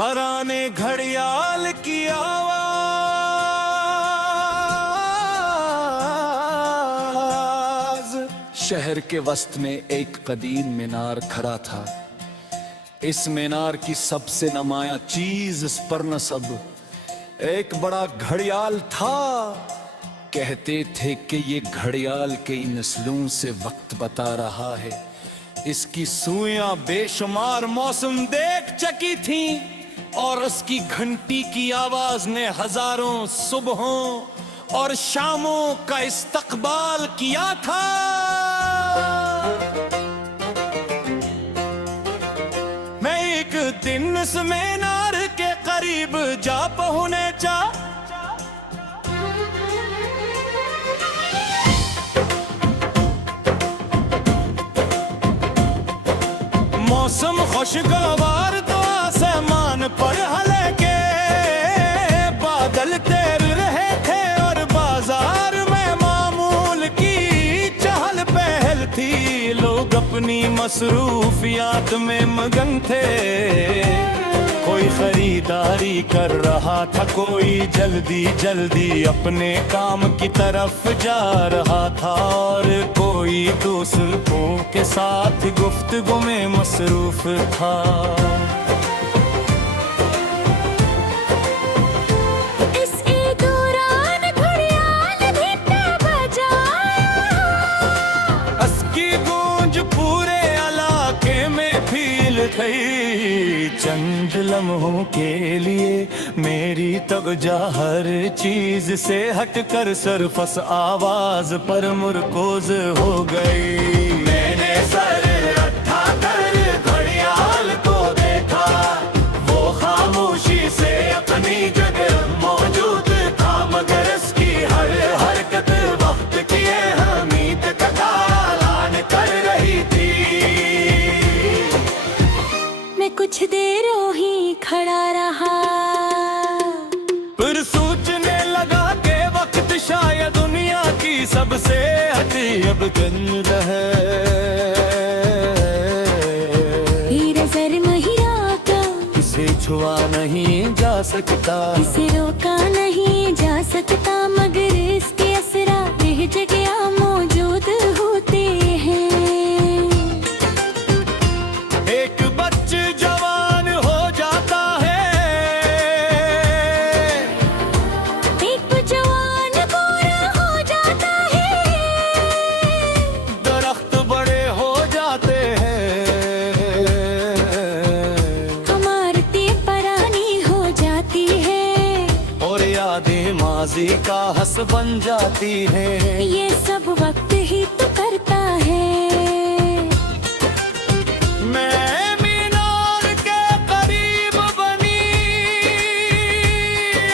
पराने घड़ियाल की आवाज। शहर के वस्त में एक कदीम मीनार खड़ा था। इस मीनार की सबसे नुमाया चीज इस पर नस्ब एक बड़ा घड़ियाल था। कहते थे कि ये घड़ियाल कई नस्लों से वक्त बता रहा है। इसकी सुइयां बेशुमार मौसम देख चकी थीं और उसकी घंटी की आवाज ने हजारों सुबहों और शामों का इस्तकबाल किया था। मैं एक दिन इस मीनार के करीब जा पहुंचा। मौसम खुशगवार तो आसमान पर हल्के बादल तैर रहे थे और बाजार में मामूल की चहल पहल थी। लोग अपनी मसरूफियात में मगन थे। कोई खरीदारी कर रहा था, कोई जल्दी जल्दी अपने काम की तरफ जा रहा था और कोई दोस्तों के साथ गुफ्तगू में मसरूफ था। चंद लम्हों के लिए मेरी तवज्जो हर चीज से हटकर सरफस आवाज पर मुरकोज हो गई। मैंने सर उठाकर घड़ियाल को देखा। वो खामोशी से अपनी जगह मौजूद था, मगर उसकी हर हरकत वक्त की अहमियत का ऐलान कर रही थी। कुछ देर ही खड़ा रहा, फिर सोचने लगा कि वक्त शायद दुनिया की सबसे अजीब गंध है। नजर महिरा का इसे छुआ नहीं जा सकता, इसे रोका नहीं जा सकता, मगर इसके असरा यह जगह मौजूद होते हैं। माजी का हंस बन जाती है। ये सब वक्त ही तो करता है। मैं मीनार के करीब बनी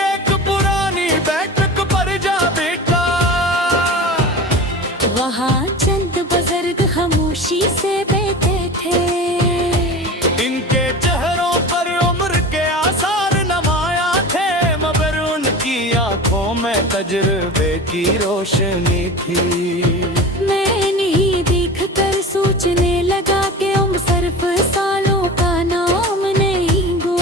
एक पुरानी बैठक पर जा बैठा। वहाँ चंद बुजुर्ग खामोशी से बैठे थे। इनके चेहरों पर उम्र के आसार नुमाया थे, मगर उनकी आंखों में तजुर्बे की रोशनी थी। मैंने ही देख कर सोचने लगा कि उम्र सिर्फ सालों का नाम नहीं गो।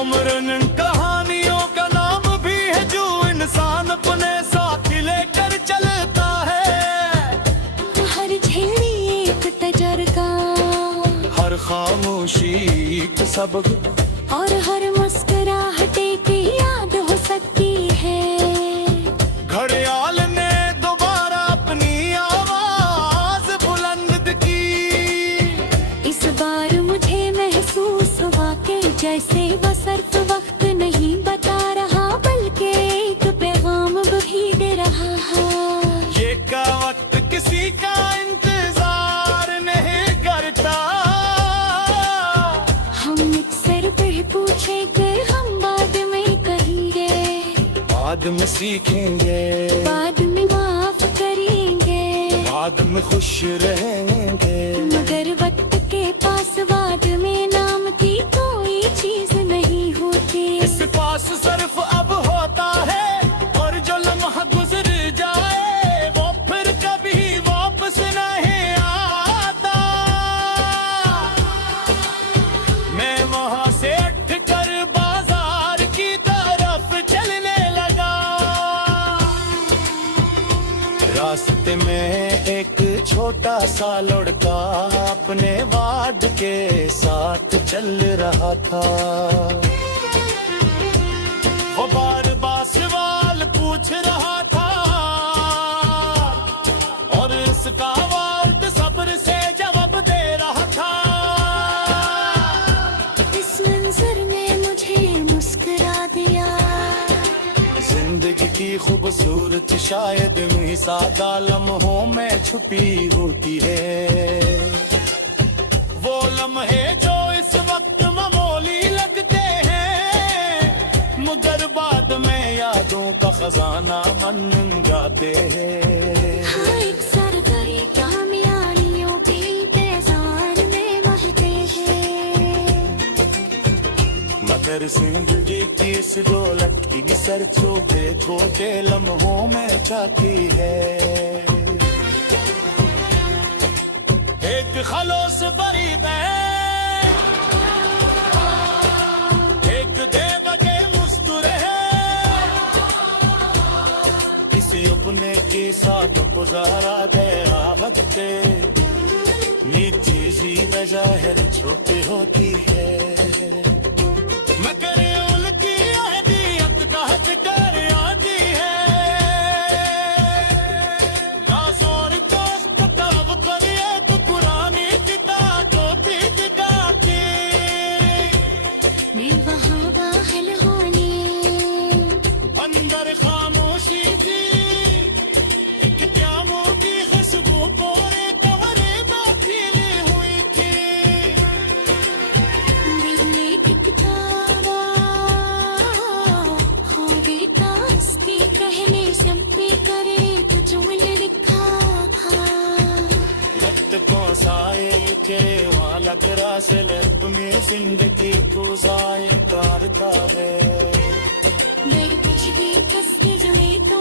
उम्र उन कहानियों का नाम भी है जो इंसान अपने साथ लेकर चलता है। हर झेली एक तजर्बा, हर खामोशी एक सबक और हर मुस्कुराहटे की याद हो सकती है। घड़ियाल ने दोबारा अपनी आवाज बुलंद की। इस बार मुझे महसूस हुआ कि जैसे वो सिर्फ वक्त नहीं बता रहा, बल्कि एक पैगाम भेज रहा है। ये का वक्त किसी का इंतजार नहीं करता। हम अक्सर पूछे कि हम बाद में कहेंगे, बाद में सीखेंगे, बाद में माफ करेंगे, बाद में खुश रहेंगे, मगर वक्त के पास बाद में नाम की कोई चीज नहीं होती। इस पास सिर्फ अब होता है और जो लम्हा गुजर जाए वो फिर कभी वापस नहीं आता। मैं रास्ते में एक छोटा सा लड़का अपने वाद के साथ चल रहा था। वो बार बार सवाल पूछ रहा था और इसका वाद सब्र से जवाब दे रहा था। इस मंजर ने मुझे मुस्कुरा दिया। जिंदगी की खूबसूरत शायद में सादा लम्हों में छुपी होती है। वो लम्हे जो इस वक्त मामूली लगते हैं, मगर बाद में यादों का खजाना बन जाते हैं। हाँ, एक सरदारी कामयाबियों की तेज़ार में बहते हैं। मगर जिंदगी की इस दौलत की सर छोटे छोटे लम्हों में झांकी है। एक खलोस फरीद है, एक देवके मुस्तुरे है, किसी अपने के साथ गुजारा गया वक्त नीचे सी में जाहिर छुपी होती है। मगर उनकी अहदियत कहत कर आती है। नाज़ोर को किताब करिए तो पुरानी किताब को भी दिखाती। मैं वहाँ दाखिल होने अंदर खामोशी थी, एक जामों की खुशबू पूरे कमरे में फैली हुई थी। मैंने किताबा हो बेटा हस्ती कहने संपी करे तो जुमले लिखा। वक्त पहुंचाए के वाला करा से अपनी जिंदगी को जाए करता है। मैं कुछ भी कसके जो तो